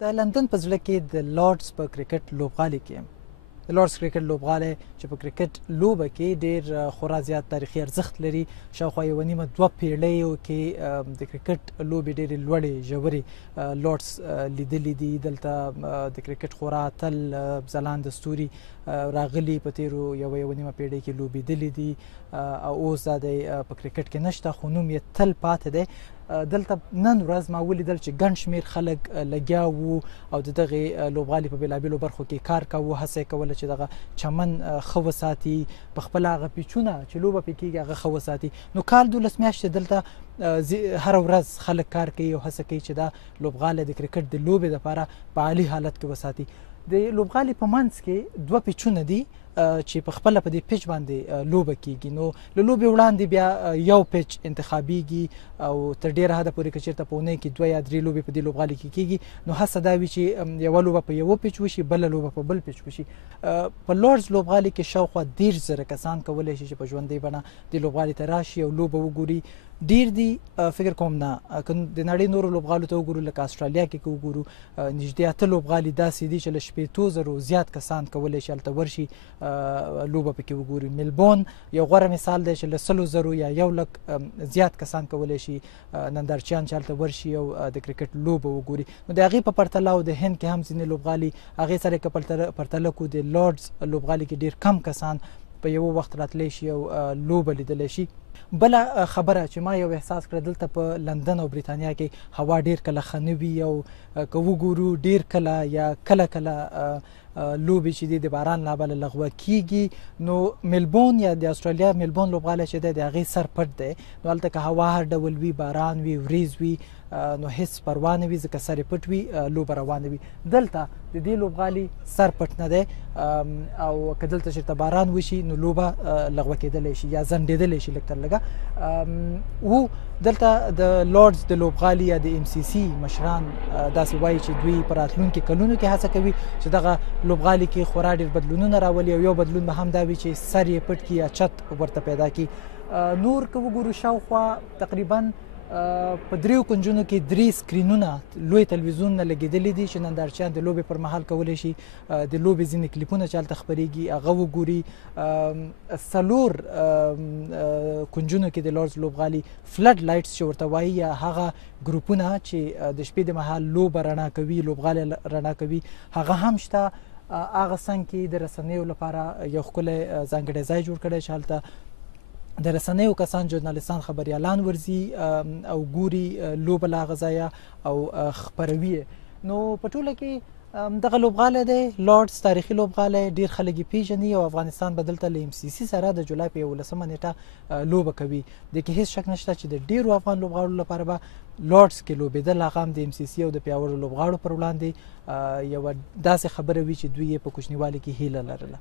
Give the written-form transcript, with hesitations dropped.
د لندن په زړه کې د لارډز په کرکټ لوبغالي کې د لارډز کرکټ لوبغالی چې په کرکټ لوبه کې ډېر خورا زیات تاریخي ارزښت لري. شاوخوا یوه نیمه دوه پیړیو کې د کرکټ لوبې ډېرې لوړې ژورې لارډز لیدلي دي. دلته د کرکټ خورا اتل ځلانده ستوري راغلي په تېرو یوه نیمه پیړۍ کې لوبېدلي دي او اوس دا دی په کرکټ کې نشته، خو نوم یې تل پاتې دی. دلته نن ورځ ما ولیدل چې ګڼ شمېر خلک لګیا وو او د دغې لوبغالي په بېلابېلو برخو کې کار کاوه، هڅه یې کوله چې دغه چمن ښه وساتي، په خپله هغه پیچونه چې لوبه پرې کېږي هغه ښه وساتي. نو کال 12 میاشتې دلته هره ورځ خلک کار کوي او هڅه کوي چې دا لوبغالی د کرکټ د لوبې دپاره په عالي حالت کې وساتي. د لوبغالي په منځ کې دوه پیچونه دي چې په خپله په دې پیچ باندې لوبه کېږي. نو له لوبې وړاندې بیا یو پیچ انتخابیږي او تر ډېره حده پورې که چېرته په اونۍ کې 2 یا 3 لوبې په دې لوبغالي کې کېږي، نو هڅه دا وي چې یوه لوبه په یوه پیچ وشي، بله لوبه په بل پیچ وشي. په لارډز لوبغالي کې شاوخوا 10,000 کسان کولی شي چې په ژوندۍ بڼه دې لوبغالي ته راشي او لوبه وګوري. ډیر دي، فکر کوم نه که د نړۍ نورو لوبغالو ته وګورو لکه استرالیا کې که وګورو نږدې 8 لوبغالي داسې دي چې له 15,000 زیات کسان کولی شي هلته ورشي لوبه پکې وګوري. ملبورن یو غوره مثال دی چې له 100,000 یا 100,000 زیات کسان کولی شي نندارچیان چې هلته ورشي او د کرکټ لوبه وګوري. نو د هغې په پرتله او د هند کې هم ځینې لوبغالي هغې سره که پرتله کړو د لارډز لوبغالي کې ډېر کم کسان په یو وخت راتلی شي او لوبه لیدلی شي. بله خبره چې ما یو احساس کړه، دلته په لندن او بریتانیا کې هوا ډېر کله ښه نه وي او که وګورو ډېر کله یا کله لوبې چې دي د باران له امله لغوه کېږي. نو ملبورن یا د استرالیا ملبورن لوبغالی چې دی د هغې سر پټ دی، نو هلته که هوا هر ډول وي، باران وي، وریځ وي، نو هیڅ پروا نه وي ځکه سر یې پټ وي، لوبه روانه وي. دلته د دې لوبغالي سر پټ نه دی او که دلته چېرته باران وشي نو لوبه لغوه کېدلی شي یا ځنډېدلی شي لږ تر لږه. دلته د لارډز د لوبغالي یا د MCC مشران داسې وایي چې دوی په راتلونکي کلونو کې هڅه کوي چې دغه لوبغالي کې خورا ډېر بدلونونه راولي او یو بدلون به هم دا وي چې سر یې پټ کړي یا چت ورته پیدا کړي. نور که وګورو شاوخوا تقریبا په 3 کنجونو کې 3 سکرینونه لوی تلویزیونونه لګېدلي دي چې نندارچیان د لوبې پر مهال کولی شي د لوبې ځینې کلیپونه چې هلته خپرېږي هغه وګوري. 4 کنجونو کې د لارډز لوبغالي فلډ لایټس چې ورته وایي یا هغه ګروپونه چې د شپې د مهال لوبه رڼا کوي، لوبغالی رڼا کوي، هغه هم شته. هغه څنګ کې د رسنیو لپاره یو ښکلی ځانګړی ځای جوړ کړی چې هلته د رسنیو کسان، ژورنالیستان، خبریالان ورځي او ګوري لوبه له هغه ځایه او خپروي. نو په ټوله کې دغه لوبغالی دی لارډز، تاریخي لوبغالی، ډېر خلک یې پیژني او افغانستان به دلته له MCC سره د جولای په 11 نیټه لوبه کوي. دې کې هېڅ شک نشته چې د ډېرو افغان لوبغاړو لپاره به لارډز کې لوبېدل هغه هم د MCC او د پیاوړو لوبغاړو پر وړاندې یوه داسې خبره وي چې دوی یې په کوچنیوالي کې هیله لرله.